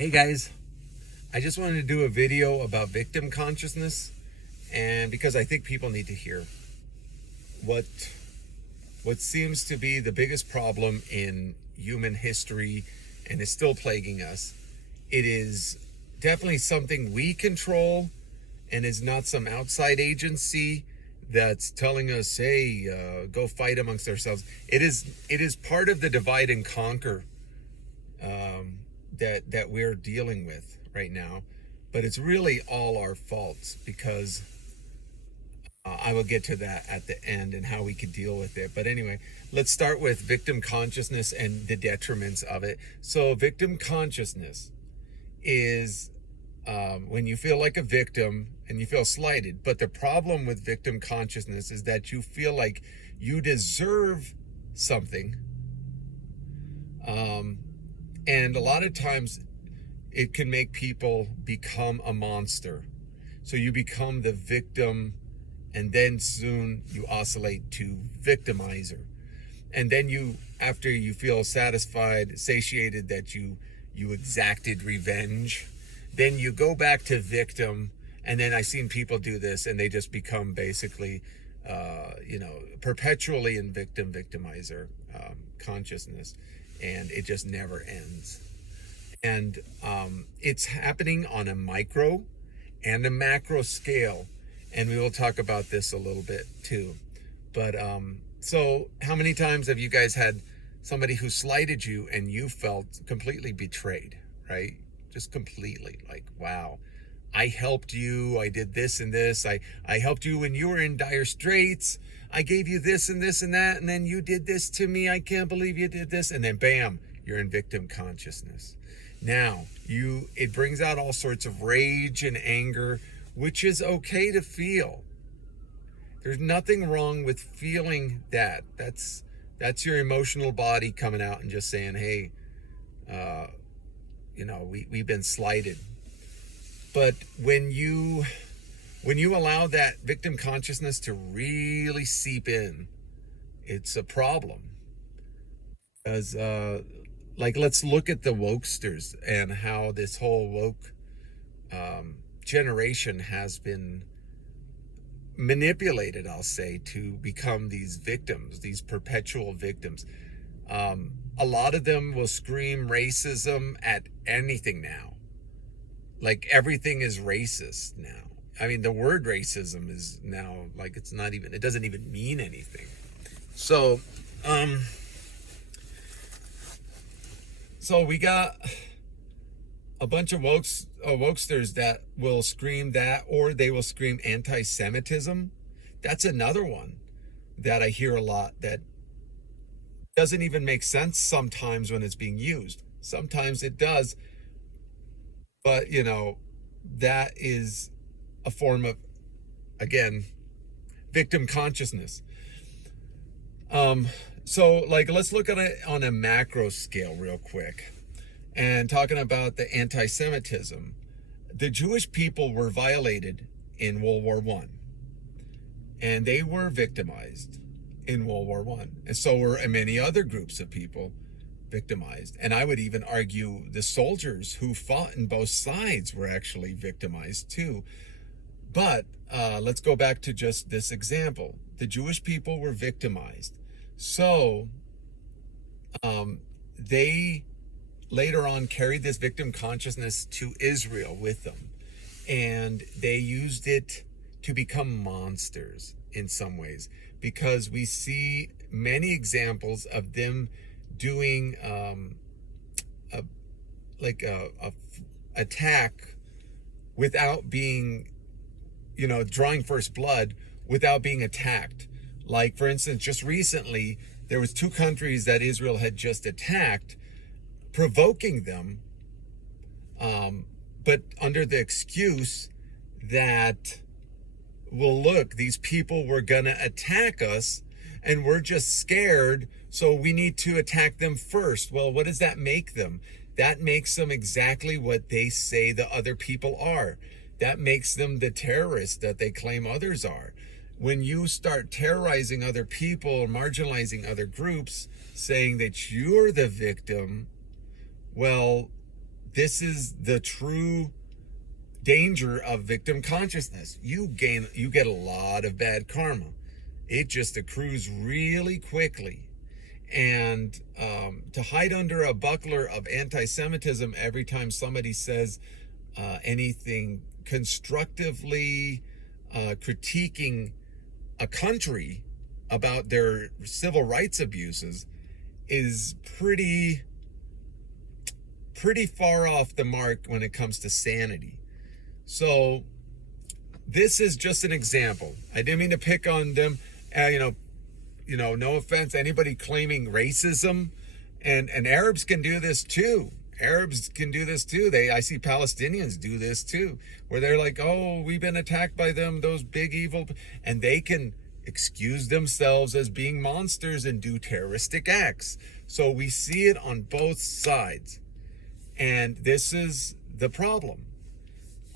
Hey guys, I just wanted to do a video about victim consciousness, and because I think people need to hear what seems to be the biggest problem in human history and is still plaguing us. It is definitely something we control and is not some outside agency that's telling us, hey, go fight amongst ourselves. It is part of the divide and conquer that we're dealing with right now, but it's really all our faults because I will get to that at the end and how we could deal with it. But anyway, let's start with victim consciousness and the detriments of it. So victim consciousness is when you feel like a victim and you feel slighted. But the problem with victim consciousness is that you feel like you deserve something. And a lot of times it can make people become a monster. So you become the victim, and then soon you oscillate to victimizer. And then you, after you feel satisfied, satiated that you exacted revenge, then you go back to victim. And then I've seen people do this and they just become basically, perpetually in victimizer consciousness. And it just never ends. And it's happening on a micro and a macro scale. And we will talk about this a little bit too. But so how many times have you guys had somebody who slighted you and you felt completely betrayed, right? Just completely like, wow, I helped you. I did this and this. I helped you when you were in dire straits. I gave you this and this and that. And then you did this to me. I can't believe you did this. And then bam, you're in victim consciousness. Now it brings out all sorts of rage and anger, which is okay to feel. There's nothing wrong with feeling that. That's your emotional body coming out and just saying, hey, we've been slighted. But when you allow that victim consciousness to really seep in, it's a problem. Because let's look at the wokesters and how this whole woke generation has been manipulated, I'll say, to become these victims, these perpetual victims. A lot of them will scream racism at anything now. Like everything is racist now. I mean, the word racism is now like it doesn't even mean anything. So, so we got a bunch of wokesters that will scream that, or they will scream anti-Semitism. That's another one that I hear a lot that doesn't even make sense sometimes when it's being used. Sometimes it does, but that is a form of, again, victim consciousness. So let's look at it on a macro scale real quick. And talking about the anti-Semitism, the Jewish people were violated in World War I. And they were victimized in World War I. And so were many other groups of people victimized. And I would even argue the soldiers who fought in both sides were actually victimized too. But let's go back to just this example. The Jewish people were victimized. So they later on carried this victim consciousness to Israel with them. And they used it to become monsters in some ways, because we see many examples of them doing a attack without being, drawing first blood without being attacked. Like, for instance, just recently, there was 2 countries that Israel had just attacked, provoking them, but under the excuse that, well, look, these people were gonna attack us and we're just scared, so we need to attack them first. Well, what does that make them? That makes them exactly what they say the other people are. That makes them the terrorists that they claim others are. When you start terrorizing other people or marginalizing other groups, saying that you're the victim, well, This is the true danger of victim consciousness. You get a lot of bad karma. It just accrues really quickly. And to hide under a buckler of anti-Semitism every time somebody says anything constructively critiquing a country about their civil rights abuses is pretty far off the mark when it comes to sanity. So this is just an example. I didn't mean to pick on them. No offense, anybody claiming racism, and Arabs can do this too. Arabs can do this too. I see Palestinians do this too, where they're like, oh, we've been attacked by them, those big evil, and they can excuse themselves as being monsters and do terroristic acts. So we see it on both sides. And this is the problem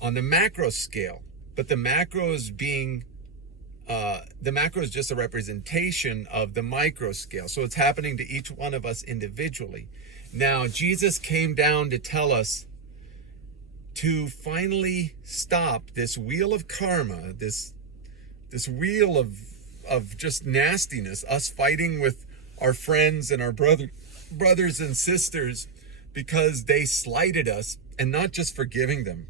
on the macro scale. But the macro is just a representation of the micro scale. So it's happening to each one of us individually. Now, Jesus came down to tell us to finally stop this wheel of karma, this wheel of just nastiness, us fighting with our friends and our brothers and sisters because they slighted us, and not just forgiving them.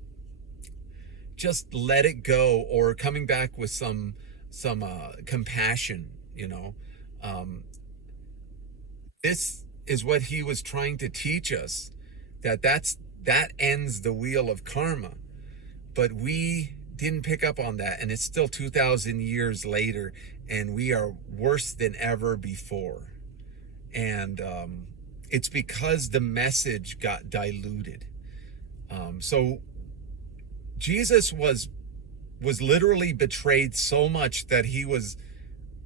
Just let it go, or coming back with some compassion, this is what he was trying to teach us, that ends the wheel of karma. But we didn't pick up on that, and it's still 2,000 years later, and we are worse than ever before. And it's because the message got diluted. So Jesus was literally betrayed so much that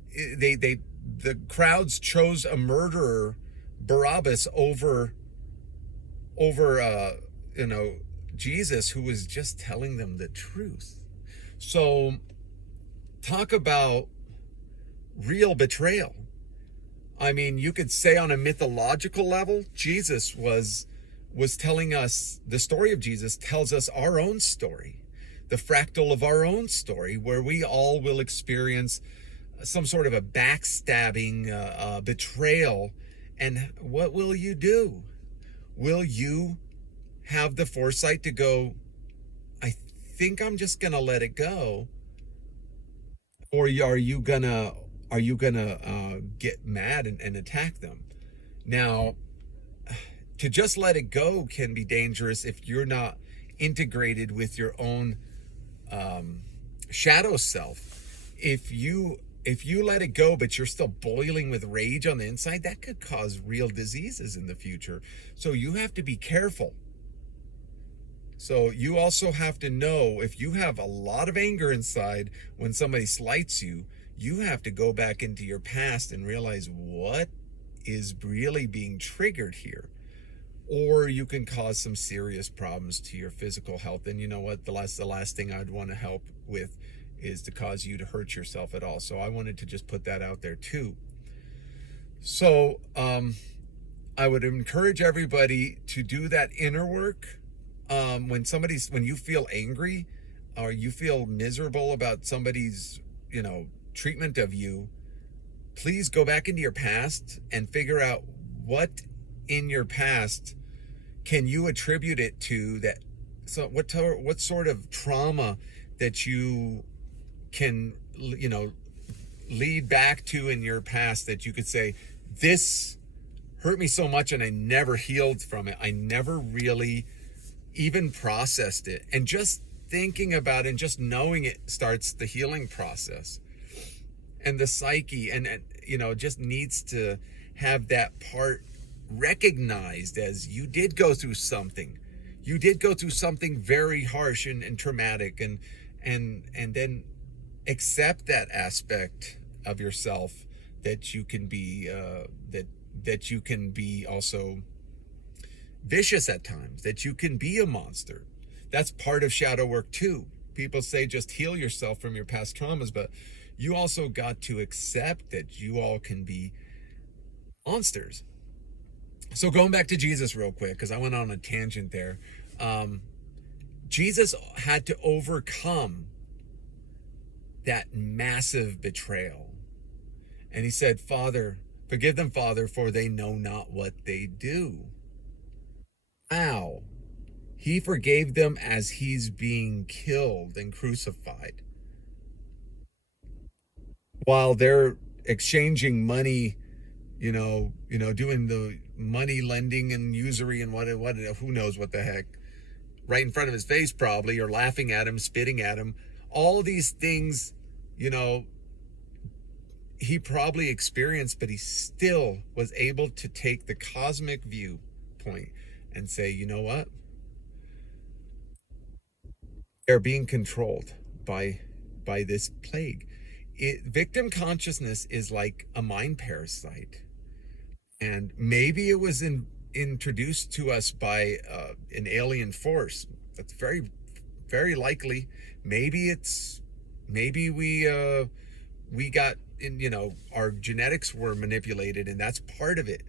the crowds chose a murderer, Barabbas, over Jesus, who was just telling them the truth. So talk about real betrayal. I mean, you could say on a mythological level, Jesus was telling us, the story of Jesus tells us our own story, the fractal of our own story, where we all will experience some sort of a backstabbing, betrayal. And what will you do? Will you have the foresight to go, I think I'm just going to let it go? Or are you gonna get mad and attack them? Now, to just let it go can be dangerous if you're not integrated with your own shadow self. If you let it go, but you're still boiling with rage on the inside, that could cause real diseases in the future. So you have to be careful. So you also have to know, if you have a lot of anger inside when somebody slights you, you have to go back into your past and realize what is really being triggered here. Or you can cause some serious problems to your physical health. And you know what? The last thing I'd want to help with is to cause you to hurt yourself at all. So I wanted to just put that out there too. So I would encourage everybody to do that inner work. When you feel angry or you feel miserable about somebody's, treatment of you, please go back into your past and figure out what in your past can you attribute it to, that. So what sort of trauma that you can, lead back to in your past, that you could say, this hurt me so much and I never healed from it. I never really even processed it. And just thinking about it and just knowing it starts the healing process. And the psyche just needs to have that part recognized as, you did go through something. You did go through something very harsh and traumatic, and then accept that aspect of yourself, that you can be that you can be also vicious at times, that you can be a monster. That's part of shadow work too. People say just heal yourself from your past traumas, but you also got to accept that you all can be monsters. So going back to Jesus real quick, because I went on a tangent there. Jesus had to overcome that massive betrayal. And he said, Father, forgive them, Father, for they know not what they do. Wow. He forgave them as he's being killed and crucified. While they're exchanging money, doing the money lending and usury and what, who knows what the heck, right in front of his face probably, or laughing at him, spitting at him. All these things, you know, he probably experienced, but he still was able to take the cosmic viewpoint and say, you know what? They're being controlled by this plague. Victim consciousness is like a mind parasite, and maybe it was introduced to us by an alien force. That's very, very likely. Maybe we got in, our genetics were manipulated, and that's part of it.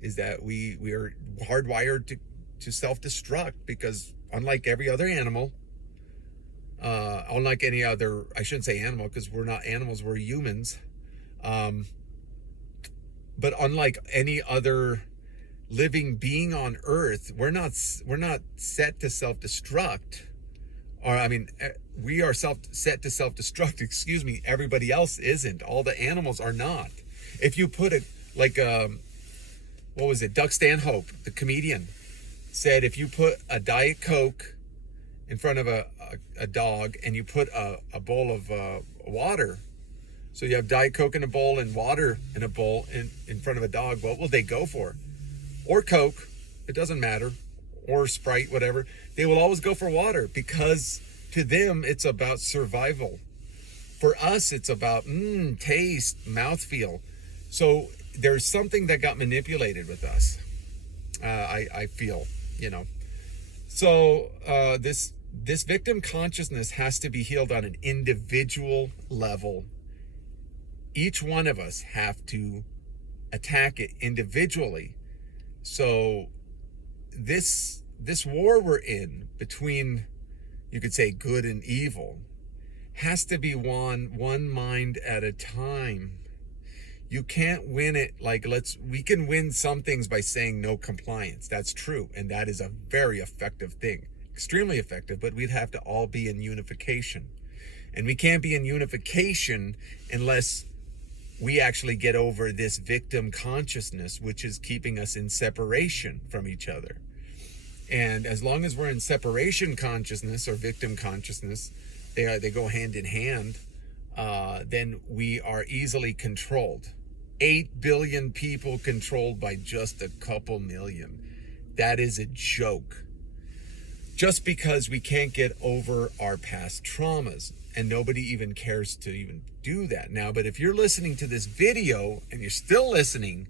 Is that we are hardwired to self-destruct, because unlike every other animal, unlike any other, I shouldn't say animal because we're not animals, we're humans. But unlike any other living being on Earth, we're not set to self-destruct. Or I mean, we are set to self-destruct. Excuse me. Everybody else isn't. All the animals are not. If you put it like what was it? Doug Stanhope, the comedian, said if you put a Diet Coke in front of a dog and you put a bowl of water, so you have Diet Coke in a bowl and water in a bowl in front of a dog, what will they go for? Or Coke, it doesn't matter, or Sprite, whatever. They will always go for water, because to them it's about survival. For us, it's about taste, mouthfeel. So there's something that got manipulated with us. I feel, So this victim consciousness has to be healed on an individual level. Each one of us have to attack it individually. So this war we're in between, you could say, good and evil, has to be won one mind at a time. You can't win it we can win some things by saying no compliance. That's true. And that is a very effective thing, extremely effective, but we'd have to all be in unification. And we can't be in unification unless we actually get over this victim consciousness, which is keeping us in separation from each other. And as long as we're in separation consciousness or victim consciousness, they go hand in hand, then we are easily controlled. 8 billion people controlled by just a couple million. That is a joke. Just because we can't get over our past traumas, and nobody even cares to even do that now. But if you're listening to this video and you're still listening,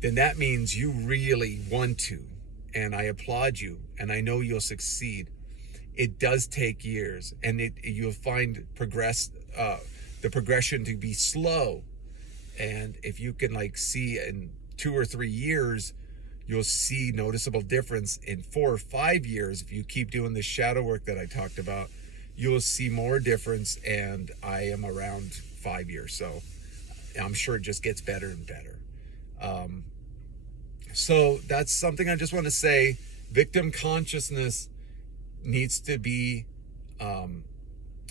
then that means you really want to. And I applaud you, and I know you'll succeed. It does take years, and you'll find the progression to be slow. And if you can see in 2 or 3 years, you'll see noticeable difference. In 4 or 5 years, if you keep doing the shadow work that I talked about, you'll see more difference. And I am around 5 years, so I'm sure it just gets better and better. So that's something I just want to say. Victim consciousness needs to be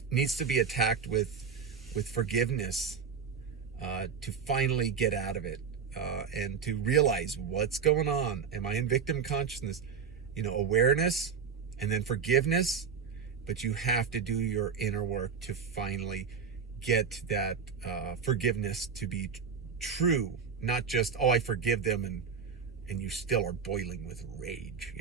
attacked with forgiveness, to finally get out of it, and to realize what's going on. Am I in victim consciousness? Awareness and then forgiveness. But you have to do your inner work to finally get that forgiveness to be true, not just, oh, I forgive them, and you still are boiling with rage,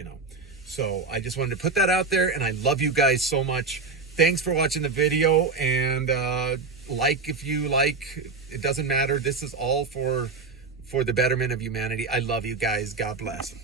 So I just wanted to put that out there, and I love you guys so much. Thanks for watching the video, and if you like, it doesn't matter. This is all for the betterment of humanity. I love you guys. God bless.